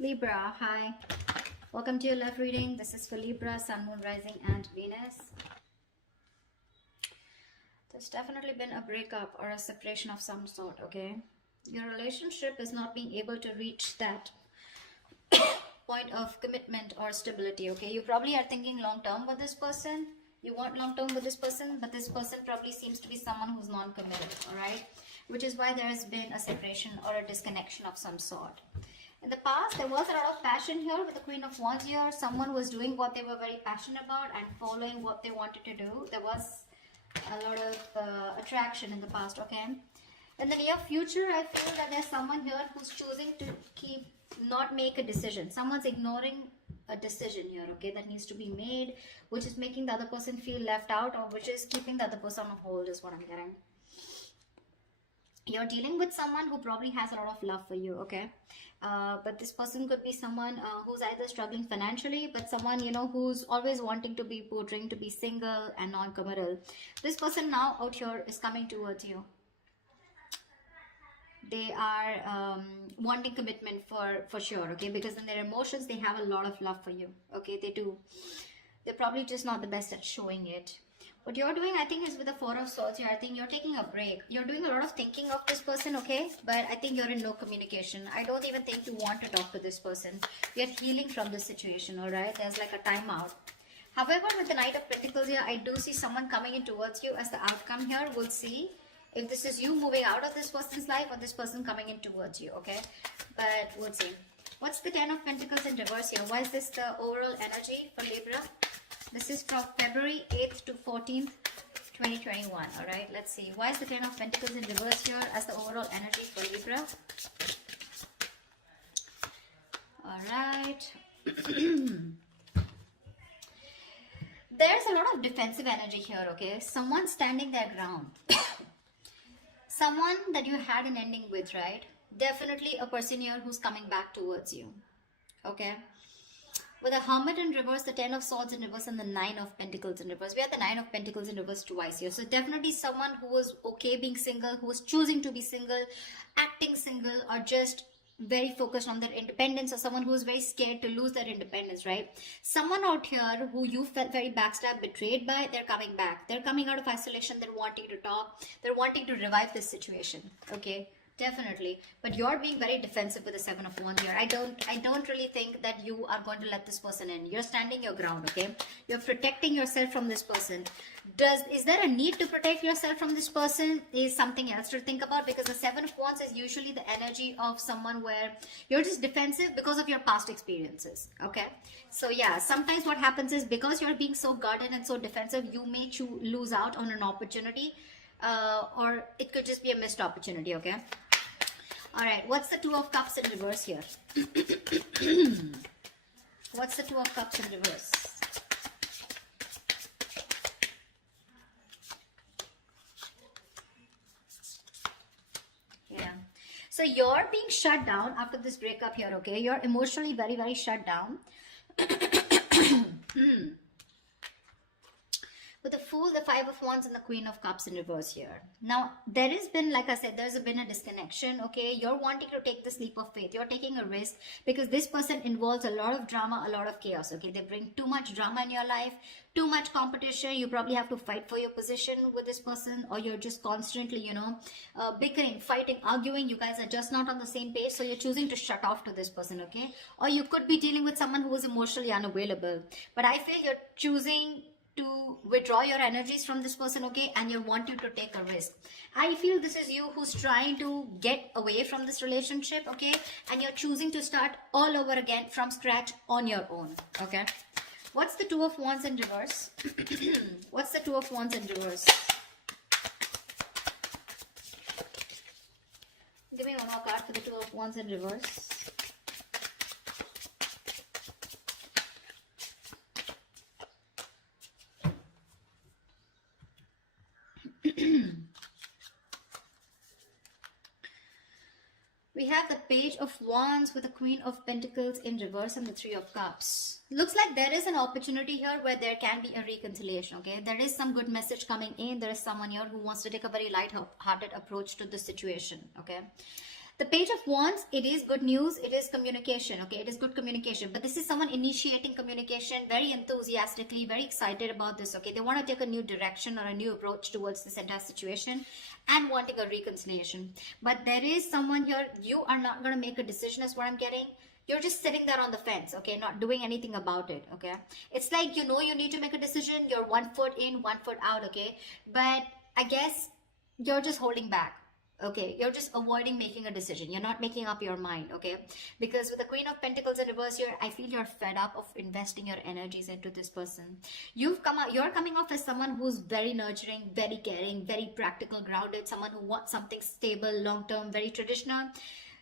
Libra, hi. Welcome to your love reading. This is for Libra, Sun, Moon, Rising, and Venus. There's definitely been a breakup or a separation of some sort, okay? Your relationship is not being able to reach that point of commitment or stability, okay? You probably are thinking long term with this person. You want long term with this person, but this person probably seems to be someone who's non-committed, all right? Which is why there has been a separation or a disconnection of some sort. In the past, there was a lot of passion here with the Queen of Wands here. Someone was doing what they were very passionate about and following what they wanted to do. There was a lot of attraction in the past, okay? In the near future, I feel that there's someone here who's choosing to not make a decision. Someone's ignoring a decision here, okay, that needs to be made, which is making the other person feel left out, or which is keeping the other person on hold, is what I'm getting. You're dealing with someone who probably has a lot of love for you, okay? But this person could be someone who's either struggling financially, but someone, you know, who's always wanting to be portraying to be single and non-committal. This person now out here is coming towards you. They are wanting commitment for sure, okay? Because in their emotions, they have a lot of love for you, okay? They do. They're probably just not the best at showing it. What you're doing, I think, is with the Four of Swords here. I think you're taking a break. You're doing a lot of thinking of this person, okay? But I think you're in no communication. I don't even think you want to talk to this person. You're healing from this situation, all right? There's like a timeout. However, with the Knight of Pentacles here, I do see someone coming in towards you as the outcome here. We'll see if this is you moving out of this person's life or this person coming in towards you, okay? But we'll see. What's the Ten of Pentacles in reverse here? Why is this the overall energy for Libra? This is from February 8th to 14th, 2021. All right, let's see. Why is the Ten of Pentacles in reverse here as the overall energy for Libra? All right. There's a lot of defensive energy here, okay? Someone standing their ground. Someone that you had an ending with, right? Definitely a person here who's coming back towards you, okay? With the Hermit in reverse, the Ten of Swords in reverse, and the Nine of Pentacles in reverse. We have the Nine of Pentacles in reverse twice here. So definitely someone who was okay being single, who was choosing to be single, acting single, or just very focused on their independence, or someone who is very scared to lose their independence, right? Someone out here who you felt very backstabbed, betrayed by, they're coming back. They're coming out of isolation. They're wanting to talk. They're wanting to revive this situation, okay? Definitely. But you're being very defensive with the Seven of Wands here. I don't really think that you are going to let this person in. You're standing your ground, okay? You're protecting yourself from this person. Is there a need to protect yourself from this person? Is something else to think about, because the Seven of Wands is usually the energy of someone where you're just defensive because of your past experiences, okay? So yeah, sometimes what happens is because you're being so guarded and so defensive, you may lose out on an opportunity, or it could just be a missed opportunity, okay? All right, what's the Two of Cups in reverse here? What's the Two of Cups in reverse? Yeah. So you're being shut down after this breakup here, okay? You're emotionally very, very shut down. With the Fool, the Five of Wands, and the Queen of Cups in reverse here. Now, there has been, like I said, there's been a disconnection, okay? You're wanting to take this leap of faith. You're taking a risk because this person involves a lot of drama, a lot of chaos, okay? They bring too much drama in your life, too much competition. You probably have to fight for your position with this person, or you're just constantly, you know, bickering, fighting, arguing. You guys are just not on the same page, so you're choosing to shut off to this person, okay? Or you could be dealing with someone who is emotionally unavailable. But I feel you're choosing to withdraw your energies from this person, okay? And you're wanting to take a risk. I feel this is you who's trying to get away from this relationship, okay? And you're choosing to start all over again from scratch on your own, okay? What's the Two of Wands in reverse? What's the Two of Wands in reverse? Give me one more card for the Two of Wands in reverse. We have the Page of Wands with the Queen of Pentacles in reverse and the Three of Cups. Looks like there is an opportunity here where there can be a reconciliation, okay? There is some good message coming in. There is someone here who wants to take a very light-hearted approach to the situation, okay? The Page of Wands, it is good news, it is communication, okay, it is good communication, but this is someone initiating communication very enthusiastically, very excited about this, okay. They want to take a new direction or a new approach towards this entire situation and wanting a reconciliation. But there is someone here, you are not going to make a decision is what I'm getting. You're just sitting there on the fence, okay, not doing anything about it, okay. It's like, you know, you need to make a decision, you're 1 foot in, 1 foot out, okay, but I guess you're just holding back. Okay, you're just avoiding making a decision. You're not making up your mind, okay? Because with the Queen of Pentacles in reverse here, I feel you're fed up of investing your energies into this person. You're coming off as someone who's very nurturing, very caring, very practical, grounded, someone who wants something stable, long-term, very traditional.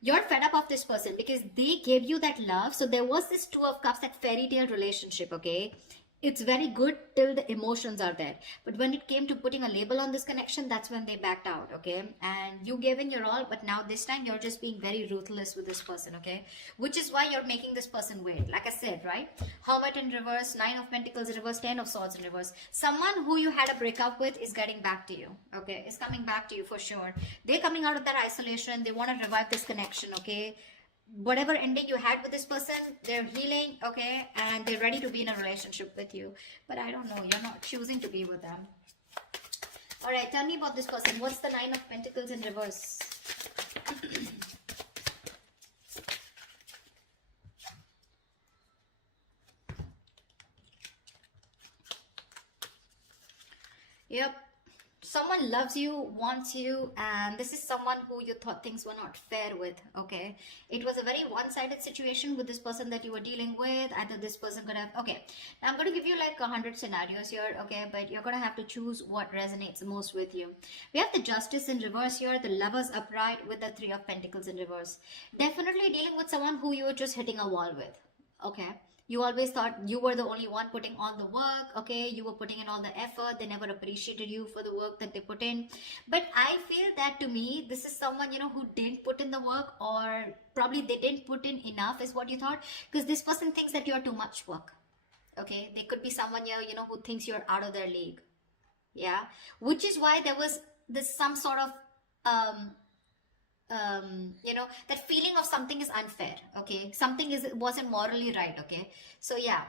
You're fed up of this person because they gave you that love. So there was this Two of Cups, that fairy tale relationship, okay? It's very good till the emotions are there. But when it came to putting a label on this connection, that's when they backed out, okay? And you gave in your all, but now this time you're just being very ruthless with this person, okay? Which is why you're making this person wait. Like I said, right? Hermit in reverse, 9 of Pentacles in reverse, 10 of Swords in reverse. Someone who you had a breakup with is getting back to you, okay? Is coming back to you for sure. They're coming out of that isolation. They want to revive this connection, okay? Whatever ending you had with this person, they're healing, okay, and they're ready to be in a relationship with you. But I don't know, you're not choosing to be with them. All right, tell me about this person. What's the 9 of Pentacles in reverse? Yep. Someone loves you, wants you, and this is someone who you thought things were not fair with, okay? It was a very one-sided situation with this person that you were dealing with. Either this person could have, okay, now I'm going to give you like 100 scenarios here, okay? But you're going to have to choose what resonates most with you. We have the Justice in reverse here, the Lovers upright with the 3 of Pentacles in reverse. Definitely dealing with someone who you were just hitting a wall with, okay? You always thought you were the only one putting all the work, okay? You were putting in all the effort. They never appreciated you for the work that they put in. But I feel that to me, this is someone, you know, who didn't put in the work, or probably they didn't put in enough is what you thought. Because this person thinks that you're too much work, okay? They could be someone here, you know, who thinks you're out of their league, yeah? Which is why there was this some sort of you know, that feeling of something is unfair, okay? Something wasn't morally right, okay? So yeah,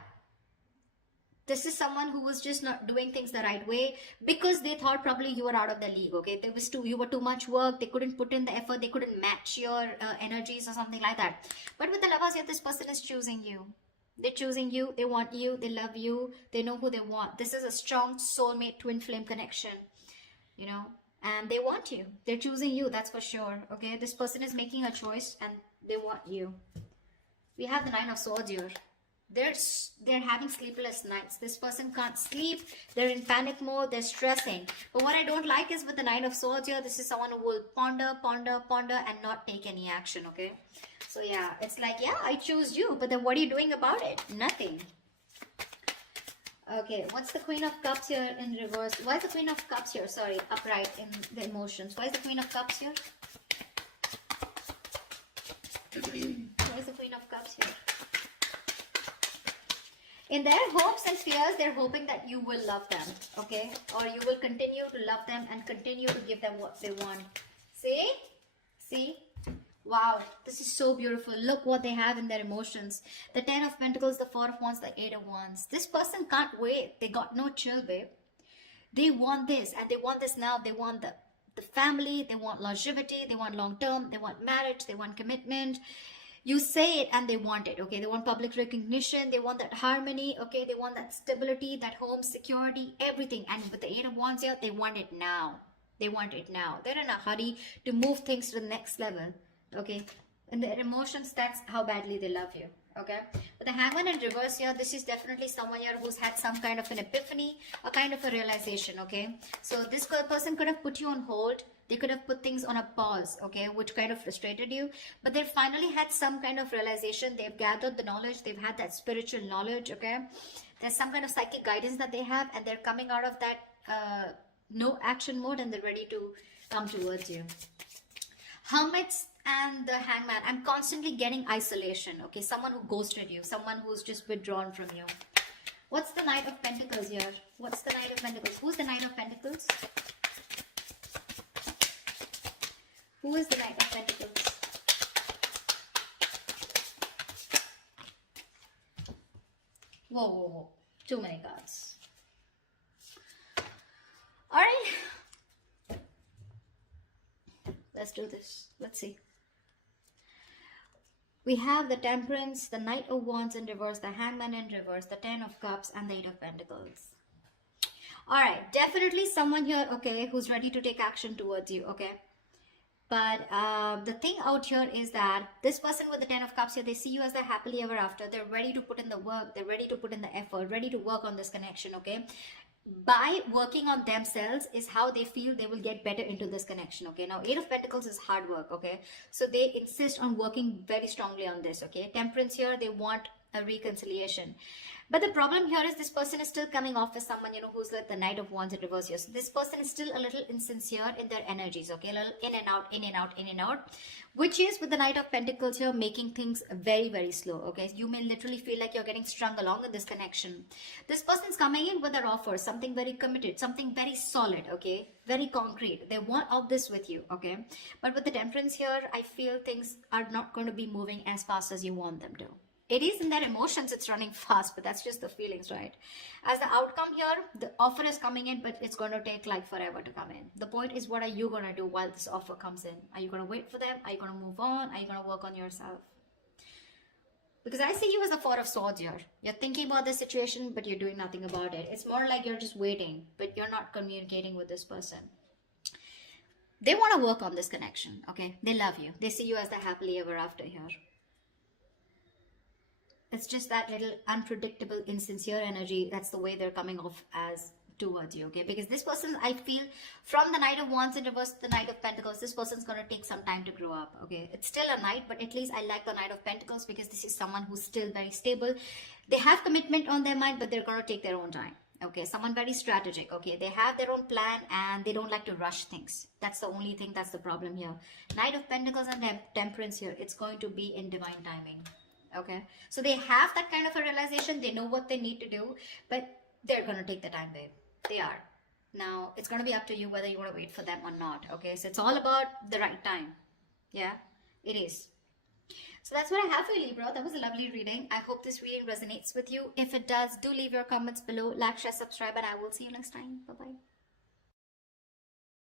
this is someone who was just not doing things the right way because they thought probably you were out of the league, okay? You were too much work. They couldn't put in the effort. They couldn't match your energies or something like that. But with the Lovers here, this person is choosing you. They're choosing you. They want you. They love you. They know who they want. This is a strong soulmate twin flame connection, you know? And they want you. They're choosing you, that's for sure, okay? This person is making a choice and they want you. We have the 9 of Swords here. They're having sleepless nights. This person can't sleep. They're in panic mode. They're stressing. But what I don't like is with the 9 of Swords here, this is someone who will ponder and not take any action, okay? So yeah, it's like, yeah, I choose you. But then what are you doing about it? Nothing. Okay, what's the Queen of Cups here in reverse? Why is the Queen of Cups here? Sorry, upright in the emotions. Why is the Queen of Cups here? Why is the Queen of Cups here? In their hopes and fears, they're hoping that you will love them, okay? Or you will continue to love them and continue to give them what they want. See? See? Wow, this is so beautiful. Look what they have in their emotions. The 10 of Pentacles, the 4 of Wands, the 8 of Wands. This person can't wait. They got no chill, babe. They want this, and they want this now. They want the family. They want longevity. They want long-term. They want marriage. They want commitment. You say it and they want it, okay? They want public recognition. They want that harmony, okay? They want that stability, that home security, everything. And with the 8 of Wands here, they want it now. They want it now. They're in a hurry to move things to the next level. Okay, and their emotions, that's how badly they love you, okay? But the Hangman in reverse here, this is definitely someone here who's had some kind of an epiphany, a kind of a realization, okay? So this person could have put you on hold. They could have put things on a pause, okay, which kind of frustrated you. But they finally had some kind of realization. They've gathered the knowledge. They've had that spiritual knowledge, okay? There's some kind of psychic guidance that they have, and they're coming out of that no action mode, and they're ready to come towards you. Hermits and the Hangman, I'm constantly getting isolation, okay? Someone who ghosted you, someone who's just withdrawn from you. What's the Knight of Pentacles here? What's the Knight of Pentacles? Who's the Knight of Pentacles? Who is the Knight of Pentacles? Whoa, whoa, whoa. Too many cards. All right. Let's do this. Let's see. We have the Temperance, the Knight of Wands in reverse, the Hangman in reverse, the Ten of Cups, and the Eight of Pentacles. All right. Definitely someone here, okay, who's ready to take action towards you, okay? But the thing out here is that this person with the Ten of Cups here, they see you as the happily ever after. They're ready to put in the work. They're ready to put in the effort, ready to work on this connection, okay? By working on themselves is how they feel they will get better into this connection, okay? Now, Eight of Pentacles is hard work, okay? So they insist on working very strongly on this, okay? Temperance here, they want a reconciliation. But the problem here is this person is still coming off as someone, you know, who's like the Knight of Wands in reverse here. So this person is still a little insincere in their energies, okay? A little in and out, in and out, in and out. Which is with the Knight of Pentacles here, making things very, very slow, okay? You may literally feel like you're getting strung along in this connection. This person's coming in with their offer, something very committed, something very solid, okay? Very concrete. They want all this with you, okay? But with the Temperance here, I feel things are not going to be moving as fast as you want them to. It is in their emotions, it's running fast, but that's just the feelings, right? As the outcome here, the offer is coming in, but it's going to take like forever to come in. The point is, what are you going to do while this offer comes in? Are you going to wait for them? Are you going to move on? Are you going to work on yourself? Because I see you as the Four of Swords here. You're thinking about the situation, but you're doing nothing about it. It's more like you're just waiting, but you're not communicating with this person. They want to work on this connection, okay? They love you. They see you as the happily ever after here. It's just that little unpredictable, insincere energy. That's the way they're coming off as towards you, okay? Because this person, I feel, from the Knight of Wands in reverse to the Knight of Pentacles, this person's going to take some time to grow up, okay? It's still a Knight, but at least I like the Knight of Pentacles because this is someone who's still very stable. They have commitment on their mind, but they're going to take their own time, okay? Someone very strategic, okay? They have their own plan and they don't like to rush things. That's the only thing, that's the problem here. Knight of Pentacles and Temperance here, it's going to be in divine timing. Okay, so they have that kind of a realization. They know what they need to do, but they're going to take the time, babe. They are. Now, it's going to be up to you whether you want to wait for them or not. Okay, so it's all about the right time. Yeah, it is. So that's what I have for you, Libra. That was a lovely reading. I hope this reading resonates with you. If it does, do leave your comments below. Like, share, subscribe, and I will see you next time. Bye-bye.